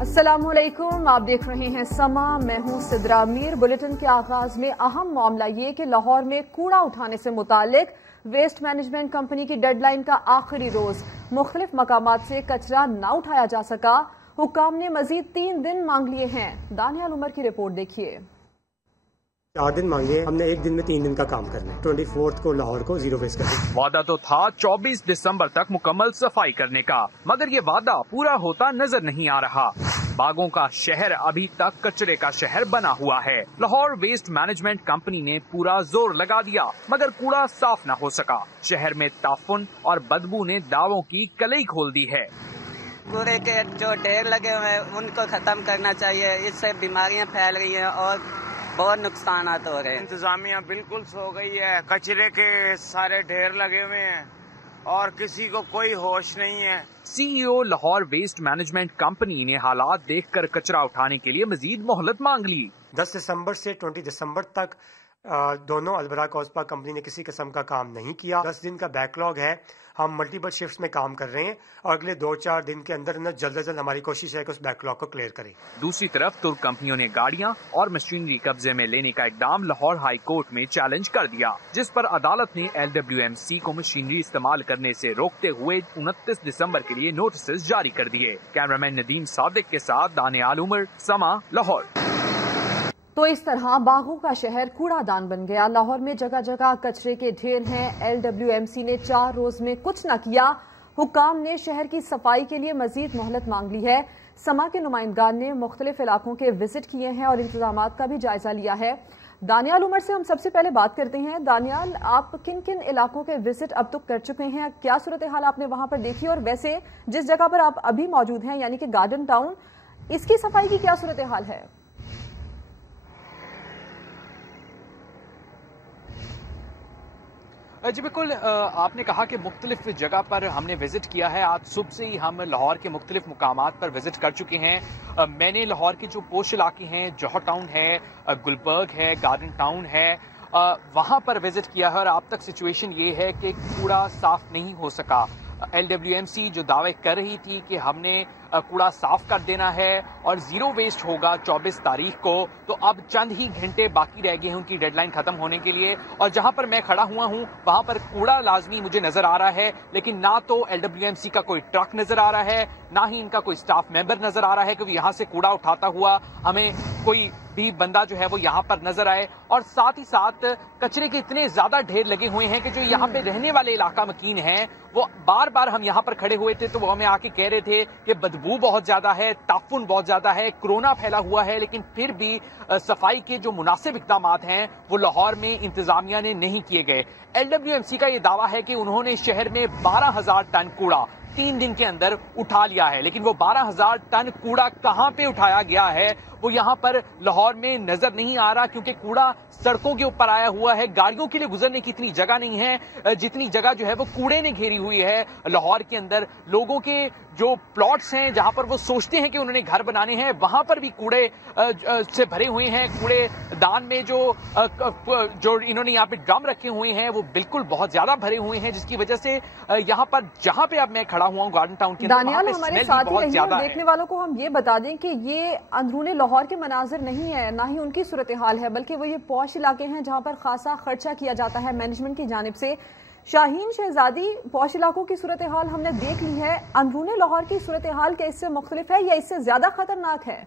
अस्सलामुअलैकुम, आप देख रहे हैं समा। मैं हूं सिद्रा मीर। बुलेटिन के आगाज में अहम मामला ये कि लाहौर में कूड़ा उठाने से मुतालिक वेस्ट मैनेजमेंट कंपनी की डेडलाइन का आखिरी रोज मुख्तलिफ मकामात से कचरा न उठाया जा सका। हुक्काम ने मजीद 3 दिन मांग लिए हैं। दानियाल उमर की रिपोर्ट देखिए। 4 दिन मांगे, हमने एक दिन में 3 दिन का काम करना है। 24 को लाहौर को जीरो वेस्ट करना। वादा तो था 24 दिसंबर तक मुकम्मल सफाई करने का, मगर ये वादा पूरा होता नजर नहीं आ रहा। बागों का शहर अभी तक कचरे का शहर बना हुआ है। लाहौर वेस्ट मैनेजमेंट कंपनी ने पूरा जोर लगा दिया, मगर कूड़ा साफ न हो सका। शहर में ताफुन और बदबू ने दावों की कलई खोल दी है। कूड़े के जो ढेर लगे हुए हैं उनको खत्म करना चाहिए, इससे बीमारियां फैल रही हैं और बहुत नुकसान हो रहे हैं। इंतजामिया बिल्कुल सो गई है, कचरे के सारे ढेर लगे हुए हैं और किसी को कोई होश नहीं है। CEO Lahore waste management company ने हालात देखकर कचरा उठाने के लिए मजीद मोहलत मांग ली। 10 दिसंबर से 20 दिसंबर तक दोनों अलबराक ओस्पा कंपनी ने किसी किस्म का काम नहीं किया। 10 दिन का बैकलॉग है। हम मल्टीपल शिफ्ट्स में काम कर रहे हैं और अगले 2-4 दिन के अंदर जल्द से जल्द हमारी कोशिश है कि उस बैकलॉग को क्लियर करें। दूसरी तरफ तुर्क कंपनियों ने गाड़ियां और मशीनरी कब्जे में लेने का इकदाम लाहौर हाई कोर्ट में चैलेंज कर दिया, जिस पर अदालत ने LWMC को मशीनरी इस्तेमाल करने से रोकते हुए 29 दिसंबर के लिए नोटिस जारी कर दिए। कैमरामैन नदीम सादिक के साथ दानियाल उमर, समा, लाहौर। तो इस तरह बागों का शहर कूड़ादान बन गया। लाहौर में जगह जगह कचरे के ढेर हैं। LWMC ने 4 रोज में कुछ न किया। हुक्काम ने शहर की सफाई के लिए मजीद मोहलत मांग ली है। समा के नुमाइंदगान ने मुख्तलिफ इलाकों के विजिट किए हैं और इंतजामात का भी जायजा लिया है। दानियाल उमर से हम सबसे पहले बात करते हैं। दानियाल, आप किन किन इलाकों के विजिट अब तक कर चुके हैं? क्या सूरत हाल आपने वहां पर देखी? और वैसे जिस जगह पर आप अभी मौजूद हैं यानी कि गार्डन टाउन, इसकी सफाई की क्या सूरत हाल है? जी बिल्कुल, आपने कहा कि मुख्तलिफ जगह पर हमने विजिट किया है। आज सुबह से ही हम लाहौर के मुख्तलिफ मुकामात पर विजिट कर चुके हैं। मैंने लाहौर के जो पोश इलाके हैं, जौहर टाउन है, गुलबर्ग है, गार्डन टाउन है, वहाँ पर विजिट किया है और अब तक सिचुएशन ये है कि कूड़ा साफ नहीं हो सका। LWMC जो दावे कर रही थी कि हमने कूड़ा साफ कर देना है और जीरो वेस्ट होगा 24 तारीख को, तो अब चंद ही घंटे बाकी रह गए हैं उनकी डेडलाइन खत्म होने के लिए। और जहां पर मैं खड़ा हुआ हूं वहां पर कूड़ा लाजमी मुझे नजर आ रहा है, लेकिन ना तो LWMC का कोई ट्रक नजर आ रहा है, ना ही इनका कोई स्टाफ मेंबर नजर आ रहा है कि यहां से कूड़ा उठाता हुआ हमें कोई भी बंदा जो है वो यहाँ पर नजर आए। और साथ ही साथ कचरे के इतने ज्यादा ढेर लगे हुए हैं कि जो यहाँ पे रहने वाले इलाका मकीन हैं वो बार बार हम यहाँ पर खड़े हुए थे तो वो हमें आके कह रहे थे कि बदबू बहुत ज्यादा है, ताफुन बहुत ज्यादा है, कोरोना फैला हुआ है, लेकिन फिर भी सफाई के जो मुनासिब इकदाम हैं वो लाहौर में इंतजामिया ने नहीं किए गए। LWMC का ये दावा है कि उन्होंने शहर में 12,000 टन कूड़ा 3 दिन के अंदर उठा लिया है, लेकिन वो 12,000 टन कूड़ा कहां पे उठाया गया है वो यहां पर लाहौर में नजर नहीं आ रहा, क्योंकि कूड़ा सड़कों के ऊपर आया हुआ है। गाड़ियों के लिए गुजरने की इतनी जगह नहीं है, जितनी जगह जो है वो कूड़े ने घेरी हुई है। लाहौर के अंदर लोगों के जो प्लॉट्स हैं जहां पर वो सोचते हैं कि उन्होंने घर बनाने हैं, वहां पर भी कूड़े से भरे हुए हैं। कूड़े दान में जो इन्होंने यहाँ पे ड्रम रखे हुए हैं वो बिल्कुल बहुत ज्यादा भरे हुए हैं, जिसकी वजह से यहाँ पर जहां पे अब मैं खड़ा हुआ हूँ गार्डन टाउन के अंदर, दानियाल हमारे साथ ही रहिए और देखने वालों को हम ये बता दें कि ये अंदरूनी लाहौर के मनाजिर नहीं है, ना ही उनकी सूरत हाल है, बल्कि वो ये पॉश इलाके हैं जहां पर खासा खर्चा किया जाता है मैनेजमेंट की जानिब से। शाहीन शहजादी, पॉश इलाकों की सूरत हाल हमने देख ली है, अंदरूनी लाहौर की सूरत हाल क्या इससे मुख्तलिफ है या इससे ज्यादा खतरनाक है?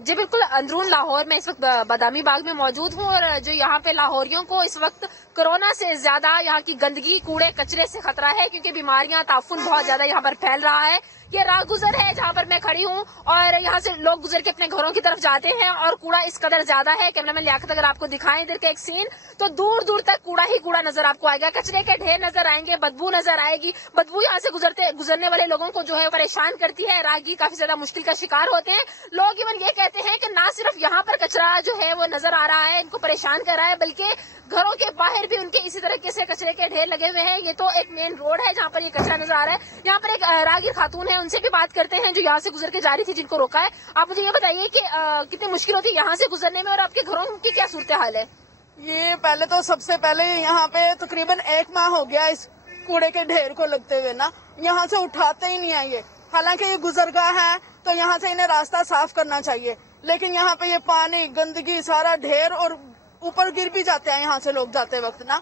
जी बिल्कुल, अंदरून लाहौर में इस वक्त बादामी बाग में मौजूद हूँ और जो यहाँ पे लाहौरियों को इस वक्त कोरोना से ज्यादा यहाँ की गंदगी, कूड़े कचरे से खतरा है, क्योंकि बीमारियां, ताफुन बहुत ज्यादा यहाँ पर फैल रहा है। ये राहगुजर है जहाँ पर मैं खड़ी हूँ और यहाँ से लोग गुजर के अपने घरों की तरफ जाते हैं और कूड़ा इस कदर ज्यादा है। कैमरामैन लियाकत अगर आपको दिखाएं इधर का एक सीन, तो दूर दूर तक कूड़ा ही कूड़ा नजर आपको आएगा, कचरे के ढेर नजर आएंगे, बदबू नजर आएगी। बदबू यहाँ से गुजरने वाले लोगों को जो है परेशान करती है, राहगीर काफी ज्यादा मुश्किल का शिकार होते हैं। लोग इवन ये कहते हैं कि ना सिर्फ यहाँ पर कचरा जो है वो नजर आ रहा है, इनको परेशान कर रहा है, बल्कि घरों के बाहर भी उनके इसी तरीके से कचरे के ढेर लगे हुए हैं। ये तो एक मेन रोड है जहाँ पर ये कचरा नजर आ रहा है। यहाँ पर एक राहगीर खातून है, उनसे भी बात करते हैं जो यहाँ से गुजर के जा रही थी, जिनको रोका है। आप मुझे ये बताइए कि कितनी मुश्किल होती है यहाँ से गुजरने में और आपके घरों की क्या सूरत हाल है? ये पहले तो सबसे पहले यहाँ पे तकरीबन 1 माह हो गया इस कूड़े के ढेर को लगते हुए ना, यहाँ से उठाते ही नहीं है ये। हालांकि ये गुजरगाह है तो यहाँ से इन्हें रास्ता साफ करना चाहिए, लेकिन यहाँ पे ये पानी, गंदगी, सारा ढेर, और ऊपर गिर भी जाते हैं यहाँ से लोग जाते वक्त ना।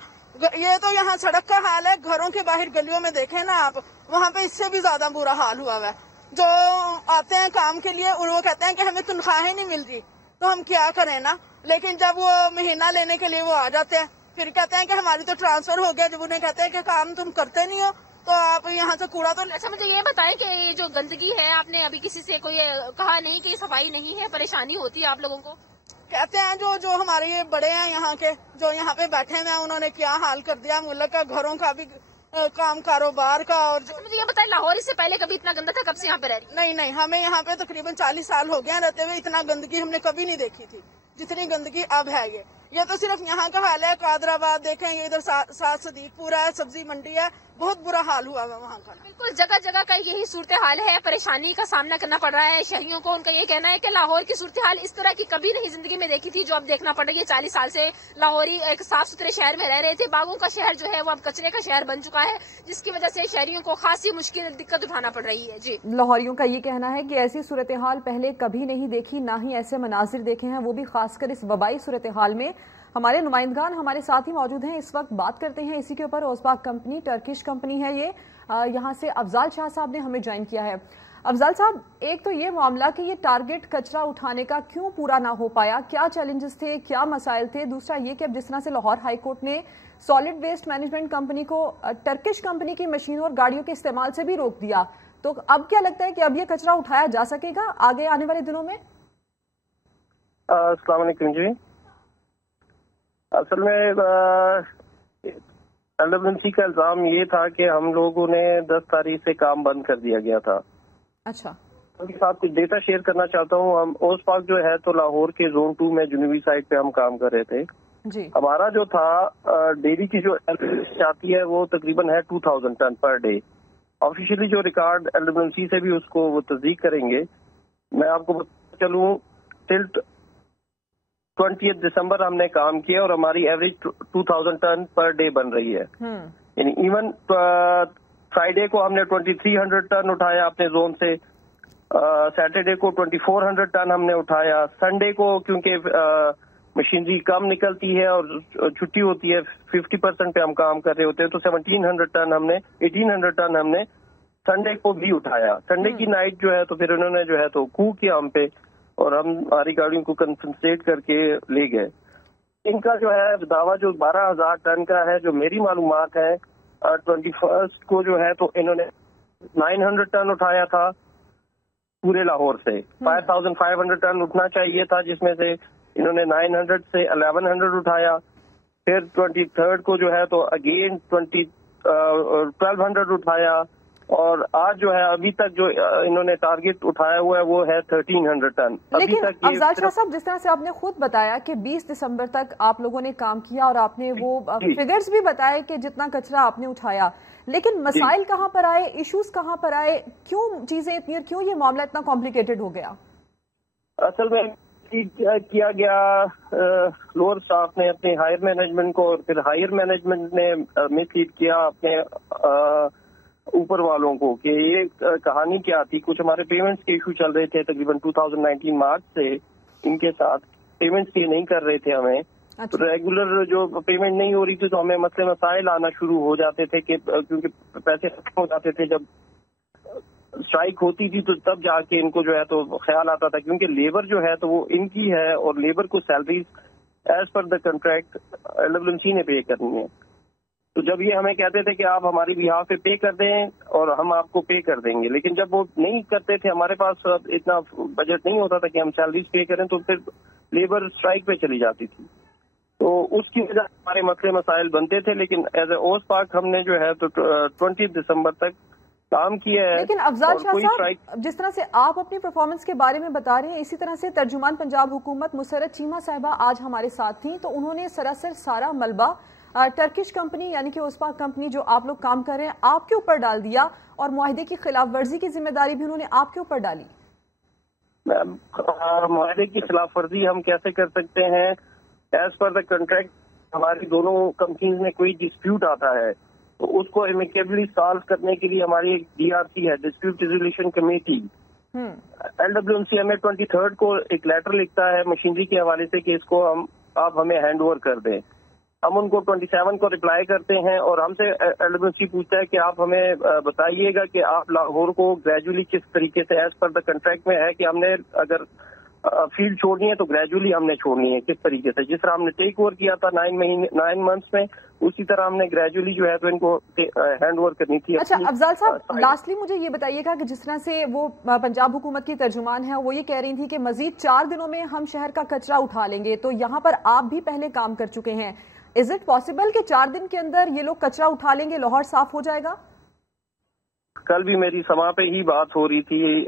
ये तो यहाँ सड़क का हाल है, घरों के बाहर गलियों में देखें ना आप, वहाँ पे इससे भी ज्यादा बुरा हाल हुआ है। जो आते हैं काम के लिए और वो कहते हैं कि हमें तनख्वाहें नहीं मिल रही, तो हम क्या करें ना। लेकिन जब वो महीना लेने के लिए वो आ जाते हैं, फिर कहते हैं कि हमारी तो ट्रांसफर हो गया। जब उन्हें कहते हैं कि काम तुम करते नहीं हो तो आप यहाँ से कूड़ा तो। अच्छा, मुझे ये बताएं कि ये जो गंदगी है, आपने अभी किसी से कोई कहा नहीं कि सफाई नहीं है, परेशानी होती है आप लोगों को? कहते हैं जो हमारे ये बड़े हैं यहाँ के, जो यहाँ पे बैठे हुए हैं, उन्होंने क्या हाल कर दिया मुल्क का, घरों का भी, काम कारोबार का। और जो मुझे ये बताएं, लाहौर इससे पहले कभी इतना गंदा था? कब से यहाँ पे रह रही? नहीं, हमें यहाँ पे तकरीबन 40 साल हो गए रहते हुए, इतना गंदगी हमने कभी नहीं देखी थी जितनी गंदगी अब है। ये तो सिर्फ यहाँ का हाल है। कादराबाद देखें, ये इधर सात सदीकपुरा है, सब्जी मंडी है, बहुत बुरा हाल हुआ है वहाँ का। बिल्कुल, जगह जगह का यही सूरत हाल है, परेशानी का सामना करना पड़ रहा है शहरियों को। उनका ये कहना है कि लाहौर की सूरत हाल इस तरह की कभी नहीं जिंदगी में देखी थी जो अब देखना पड़ रही है। 40 साल से लाहौरी एक साफ सुथरे शहर में रह रहे थे, बागों का शहर जो है वो अब कचरे का शहर बन चुका है, जिसकी वजह से शहरियों को खासी मुश्किल दिक्कत उठाना पड़ रही है। जी, लाहौरियों का ये कहना है कि ऐसी सूरत हाल पहले कभी नहीं देखी, ना ही ऐसे मनाजिर देखे हैं, वो भी खासकर इस वबाई सूरत हाल में। हमारे नुमाइंदगान हमारे साथ ही मौजूद हैं, इस वक्त बात करते हैं इसी के ऊपर। ओसबाग कंपनी टर्किश कंपनी है ये, यहाँ से अफजाल शाह साहब ने हमें ज्वाइन किया है। अफजाल साहब, एक तो ये मामला कि ये टारगेट कचरा उठाने का क्यों पूरा ना हो पाया, क्या चैलेंजेस थे, क्या मसाइल थे? दूसरा ये कि अब जिस तरह से लाहौर हाई कोर्ट ने सॉलिड वेस्ट मैनेजमेंट कंपनी को टर्किश कंपनी की मशीनों और गाड़ियों के इस्तेमाल से भी रोक दिया, तो अब क्या लगता है कि अब ये कचरा उठाया जा सकेगा आगे आने वाले दिनों में? अस्सलाम वालेकुम जी। असल में LWMC का इल्जाम ये था कि हम लोगों ने 10 तारीख से काम बंद कर दिया गया था। अच्छा, उनके साथ कुछ डेटा शेयर करना चाहता हूँ। हम ओसपाक जो है तो लाहौर के जोन 2 में जुनूबी साइड पे हम काम कर रहे थे जी। हमारा जो था डेली की जो LWMC आती है वो तकरीबन है 2000 टन पर डे। ऑफिशियली जो रिकॉर्ड LWMC से भी उसको वो तस्दीक करेंगे। मैं आपको बता चलूँ, टिल 20 दिसंबर हमने काम किया और हमारी एवरेज 2000 टन पर डे बन रही है। यानी इवन फ्राइडे को हमने 2300 टन उठाया अपने जोन से, सैटरडे को 2400 टन हमने उठाया, संडे को क्योंकि मशीनरी कम निकलती है और छुट्टी होती है 50% पे हम काम कर रहे होते हैं, तो 1700 टन हमने 1800 टन हमने संडे को भी उठाया। संडे की नाइट जो है तो फिर उन्होंने जो है तो कू किया हम पे और हम हमारी गाड़ियों को कंसंट्रेट करके ले गए। इनका जो है दावा जो 12,000 टन का है, जो मेरी मालूमात है 21 को जो है तो इन्होंने 900 टन उठाया था पूरे लाहौर से। 5500 टन उठना चाहिए था, जिसमें से इन्होंने 900 से 1100 उठाया। फिर 23 को जो है तो अगेन 1200 उठाया और आज जो है अभी तक जो इन्होंने टारगेट उठाया हुआ है वो है 1300 टन। लेकिन अफजाल शाह साहब, जिस तरह से आपने खुद बताया कि 20 दिसंबर तक आप लोगों ने काम किया और आपने वो फिगर्स भी बताए कि जितना कचरा आपने उठाया, लेकिन मसाइल कहाँ पर आए, इश्यूज कहाँ पर आए, क्यों चीजें इतनी, क्यों ये मामला इतना कॉम्प्लिकेटेड हो गया? असल में किया गया लोअर स्टाफ ने अपने हायर मैनेजमेंट को और फिर हायर मैनेजमेंट ने मिसलीड किया अपने ऊपर वालों को कि ये कहानी क्या थी। कुछ हमारे पेमेंट्स के इशू चल रहे थे तकरीबन 2019 मार्च से, इनके साथ पेमेंट्स ये नहीं कर रहे थे हमें। अच्छा। तो रेगुलर जो पेमेंट नहीं हो रही थी तो हमें मसले मसाइल आना शुरू हो जाते थे कि क्योंकि पैसे खत्म हो जाते थे। जब स्ट्राइक होती थी तो तब जाके इनको जो है तो ख्याल आता था, क्योंकि लेबर जो है तो वो इनकी है और लेबर को salary as per the contract LWMC ने पे करनी है। तो जब ये हमें कहते थे कि आप हमारी बिहाफ पे पे कर दें और हम आपको पे कर देंगे, लेकिन जब वो नहीं करते थे, हमारे पास इतना बजट नहीं होता था कि हम सैलरीज पे करें, तो फिर लेबर स्ट्राइक पे चली जाती थी। तो उसकी वजह से हमारे मसले मसाइल बनते थे। लेकिन एज ए ओसपाक हमने जो है तो 20 दिसंबर तक काम किया है। लेकिन अफजाल शाह साहब, जिस तरह से आप अपनी परफॉर्मेंस के बारे में बता रहे हैं, इसी तरह से तर्जुमान पंजाब हुकूमत मुसर्रत चीमा साहिबा आज हमारे साथ थी, तो उन्होंने सरासर सारा मलबा टर्किश कंपनी यानी कि ओसपाक कंपनी जो आप लोग काम कर रहे हैं आपके ऊपर डाल दिया और मुआहदे की खिलाफ वर्जी की जिम्मेदारी भी उन्होंने आपके ऊपर डाली। मुआहदे की खिलाफ वर्जी हम कैसे कर सकते हैं? एज पर द कॉन्ट्रैक्ट हमारी दोनों कंपनीज में कोई डिस्प्यूट आता है तो उसको एमिकेबली सॉल्व करने के लिए हमारी एक DRC है, डिस्प्यूट रिजोल्यूशन कमेटी। LWMC हमें 23 को एक लेटर लिखता है मशीनरी के हवाले से कि इसको आप हमें हैंड ओवर कर दें। हम उनको 27 को रिप्लाई करते हैं और हमसे LWMC पूछता है कि आप हमें बताइएगा कि आप लाहौर को ग्रेजुअली किस तरीके से, एज पर द कंट्रैक्ट में है कि हमने अगर फील्ड छोड़नी है तो ग्रेजुअली हमने छोड़नी है, किस तरीके से, जिस तरह हमने टेक ओवर किया था 9 मंथ्स में, उसी तरह हमने ग्रेजुअली जो है तो इनको हैंड ओवर करनी थी। अच्छा अफजाल साहब, लास्टली मुझे ये बताइएगा कि जिस तरह से वो पंजाब हुकूमत की तर्जुमान है वो ये कह रही थी कि मजीद 4 दिनों में हम शहर का कचरा उठा लेंगे, तो यहाँ पर आप भी पहले काम कर चुके हैं, इज इट पॉसिबल कि 4 दिन के अंदर ये लोग कचरा उठा लेंगे, लाहौर साफ हो जाएगा? कल भी मेरी समा पे ही बात हो रही थी